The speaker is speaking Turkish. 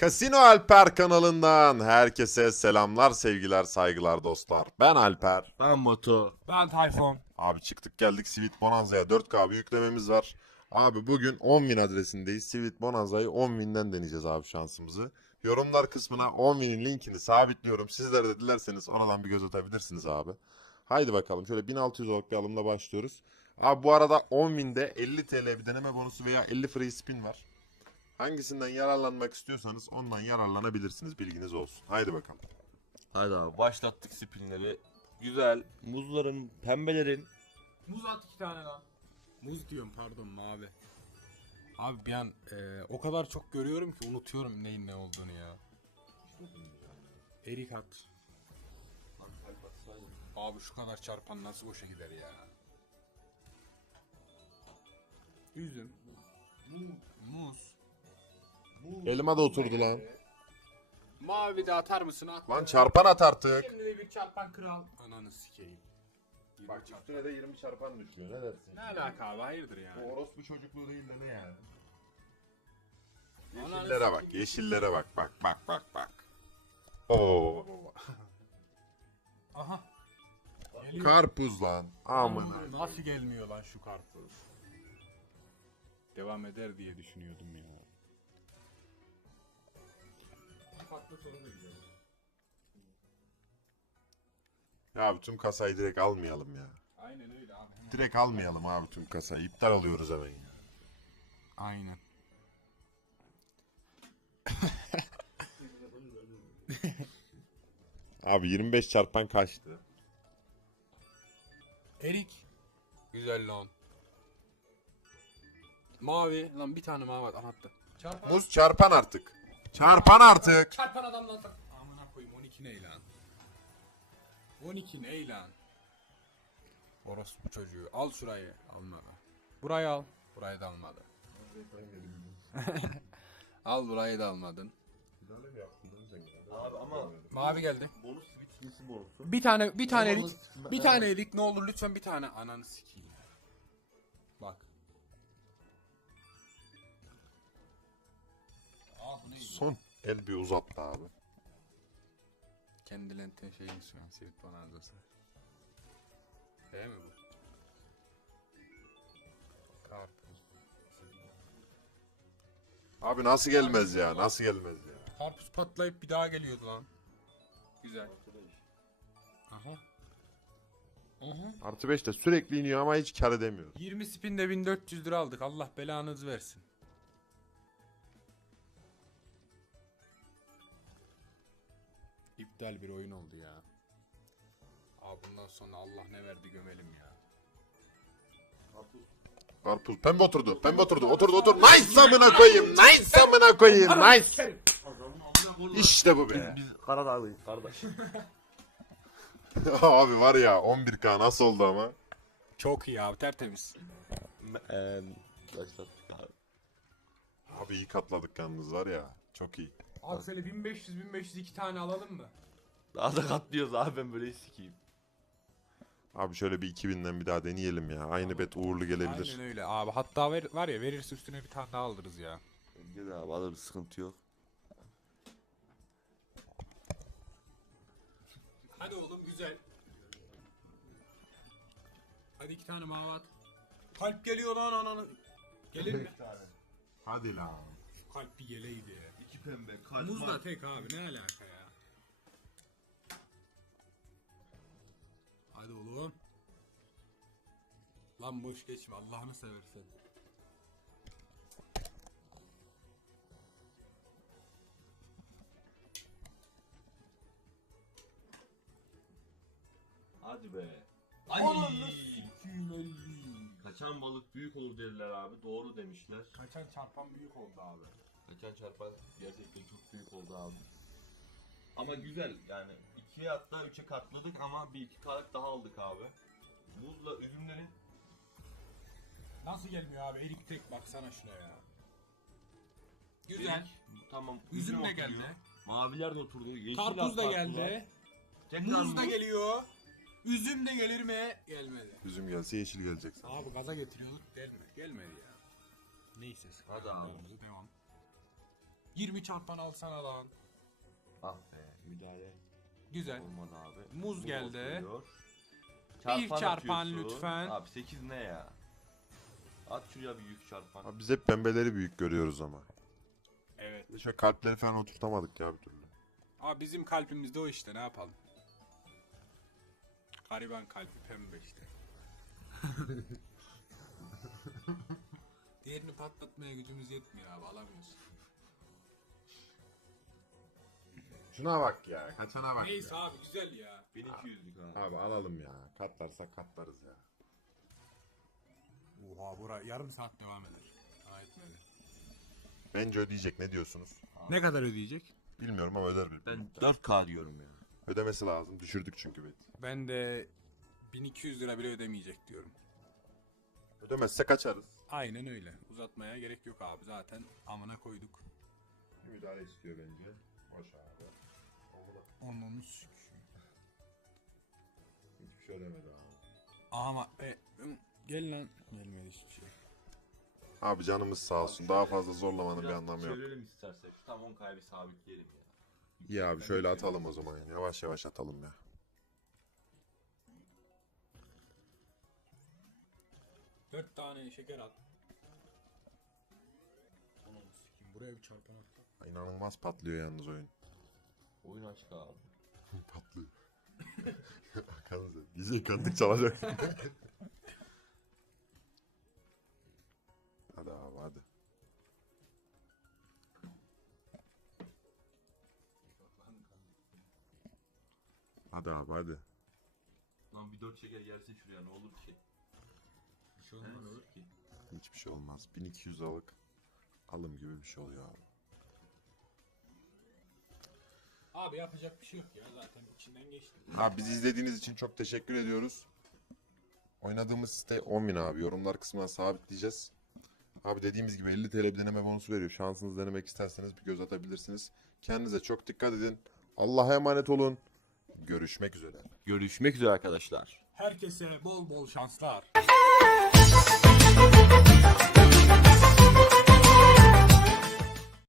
Kasino Alper kanalından herkese selamlar, sevgiler, saygılar dostlar. Ben Alper. Ben Moto. Ben Tayfun. Abi çıktık geldik Sweet Bonanza'ya 4K bir yüklememiz var. Abi bugün 10.000 adresindeyiz. Sweet Bonanza'yı 10.000'den deneyeceğiz abi şansımızı. Yorumlar kısmına 10.000'in linkini sabitliyorum. Sizler de dilerseniz oradan bir göz atabilirsiniz abi. Haydi bakalım şöyle 1600 olarak bir alımla başlıyoruz. Abi bu arada 10.000'de 50 TL bir deneme bonusu veya 50 free spin var. Hangisinden yararlanmak istiyorsanız ondan yararlanabilirsiniz bilginiz olsun. Haydi bakalım. Hadi abi başlattık spinleri. Güzel. Muzların, pembelerin. Muz at iki tane lan. Muz diyorum pardon mavi. Abi bir an e, o kadar çok görüyorum ki unutuyorum neyin ne olduğunu ya. Erik at. Abi şu kadar çarpan nasıl boşa gider ya. Üzüm. Muz. Elime de oturdu lan. Mavi de atar mısın at. Lan çarpan at artık. Şimdi de bir çarpan kral. Ananı sikeyim. Bak üstüne de 20 çarpan düşüyor. Ne dersin? Ne alaka abi hayırdır Bu yani. orospu çocukluğu değil de ne yani? Ananı Yeşillere bak, yeşillere bak, bak, bak, bak, bak. Oo. Aha. Geliyor. Karpuz lan. Aman. Nasıl gelmiyor lan şu karpuz? Devam eder diye düşünüyordum ya. Ya tüm kasayı direkt almayalım ya. Aynen öyle abi. Direkt almayalım abi tüm kasayı. İptal oluyoruz hemen ya. Aynen. Abi 25 çarpan kaçtı? Erik. Güzel lan. Mavi. Lan bir tane mavi var anahtar. Çarpan. Muz çarpan artık. Çarpan artık. Çarpan adam lan. Amına koyayım 12 ne lan? 12 ne lan? Orospu çocuğu. Al şurayı. Alma. Burayı al. Burayı da almadı. al burayı da almadın. Abi ama Mavi geldi. bonus bitmesi bonusu. Bir tane bir tane Bonus- erik. Bir tane erik ne olur lütfen bir tane. Ananı sikeyim. El bir uzattı abi. Kendi lente şeyin şu an Sivit Bonanzası. Değil mi bu? Karpuz. Abi nasıl gelmez ya? Nasıl gelmez ya? Karpuz patlayıp bir daha geliyordu lan. Güzel. Aha. Aha. Artı 5 de sürekli iniyor ama hiç kar edemiyor. 20 spinde 1400 lira aldık. Allah belanızı versin. İptal bir oyun oldu ya. Abi bundan sonra Allah ne verdi gömelim ya. Karpuz pembe oturdu. Pembe oturdu. Oturdu otur. Nice amına koyayım. Nice amına koyayım. Nice. İşte bu be. Biz Karadağlıyız kardeş. abi var ya 11K nasıl oldu ama? Çok iyi abi tertemiz. Eee abi. Abi iyi katladık yalnız var ya. Çok iyi. Abi şöyle 1500 1500 iki tane alalım mı? Daha da katlıyoruz abi ben böyle sikeyim. Abi şöyle bir 2000'den bir daha deneyelim ya. Aynı bet uğurlu gelebilir. Aynen öyle abi. Hatta ver, var ya verirse üstüne bir tane daha alırız ya. Bence de abi alırız sıkıntı yok. Hadi oğlum güzel. Hadi iki tane mavi at. Kalp geliyor lan ananı. Gelir mi? Hadi lan. Şu kalp bir geleydi. İki pembe kalp Muz da tek abi ne alaka ya. Hadi oğlum. Lan boş geçme Allah'ını seversen. Hadi be. Ay. Kaçan balık büyük olur dediler abi. Doğru demişler. Kaçan çarpan büyük oldu abi. Kaçan çarpan gerçekten çok büyük oldu abi. Ama güzel yani ikiye hatta üçe katladık ama bir iki kat daha aldık abi. Muzla üzümlerin Nasıl gelmiyor abi? Erik tek baksana şuna ya. Güzel. Tamam. Üzüm de oturuyor. geldi. Maviler de oturdu. Yeşil Karpuz da geldi. Tekrar Muz da muz. geliyor. Üzüm de gelir mi? Gelmedi. Üzüm gelse yeşil gelecek sana. Abi gaza getiriyorduk gelmedi. Gelmedi ya. Neyse. Hadi abi. Devam. 20 çarpan alsana lan. Ah be müdahale Güzel. olmadı abi. Muz geldi. oturuyor. Bir çarpan atıyorsun. lütfen. Abi 8 ne ya? At şuraya bir 100 çarpan. Abi biz hep pembeleri büyük görüyoruz ama. Evet. Şöyle kalpleri falan oturtamadık ya bir türlü. Abi bizim kalbimizde o işte ne yapalım. Gariban kalbi pembe işte. Diğerini patlatmaya gücümüz yetmiyor abi alamıyoruz. Şuna bak ya. Kaçana bak Neyse ya. abi güzel ya. 1200'lük abi. Abi alalım ya. Katlarsak katlarız ya. Oha bura yarım saat devam eder. Ha etmedi. Bence ödeyecek ne diyorsunuz? Ne kadar ödeyecek? Bilmiyorum ama öder bir. Ben 4K diyorum ya. Ödemesi lazım. Düşürdük çünkü bet. Ben de 1200 lira bile ödemeyecek diyorum. Ödemezse kaçarız. Aynen öyle. Uzatmaya gerek yok abi zaten amına koyduk. Bir müdahale istiyor bence. Hoş abi. Onun Hiçbir şey ödemedi abi. Ama e, gel lan. Gelmedi hiçbir şey. Abi canımız sağ olsun. Daha fazla zorlamanın bir anlamı yok. Çevirelim istersek. Tam 10K'ya bir sabitleyelim ya. İyi abi şöyle atalım o zaman. Yavaş yavaş atalım ya. Dört tane şeker at. Anam sikim buraya bir çarpan attı. İnanılmaz patlıyor yalnız oyun. Oyun açık abi. Patlıyor. Arkanıza. Bizi yıkandık çalacak. hadi abi hadi. Hadi abi hadi. Lan bir 4 şeker gelsin şuraya ne olur ki? Bir şey Ne olmaz. olur ki? Hiçbir şey olmaz. 1200 alık alım gibi bir şey oluyor abi. Abi yapacak bir şey yok ya zaten içinden geçti. Abi bizi izlediğiniz için çok teşekkür ediyoruz. Oynadığımız site 10.000 abi. Yorumlar kısmına sabitleyeceğiz. Abi dediğimiz gibi 50 TL bir deneme bonusu veriyor. Şansınızı denemek isterseniz bir göz atabilirsiniz. Kendinize çok dikkat edin. Allah'a emanet olun. Görüşmek üzere. Görüşmek üzere arkadaşlar. Herkese bol bol şanslar.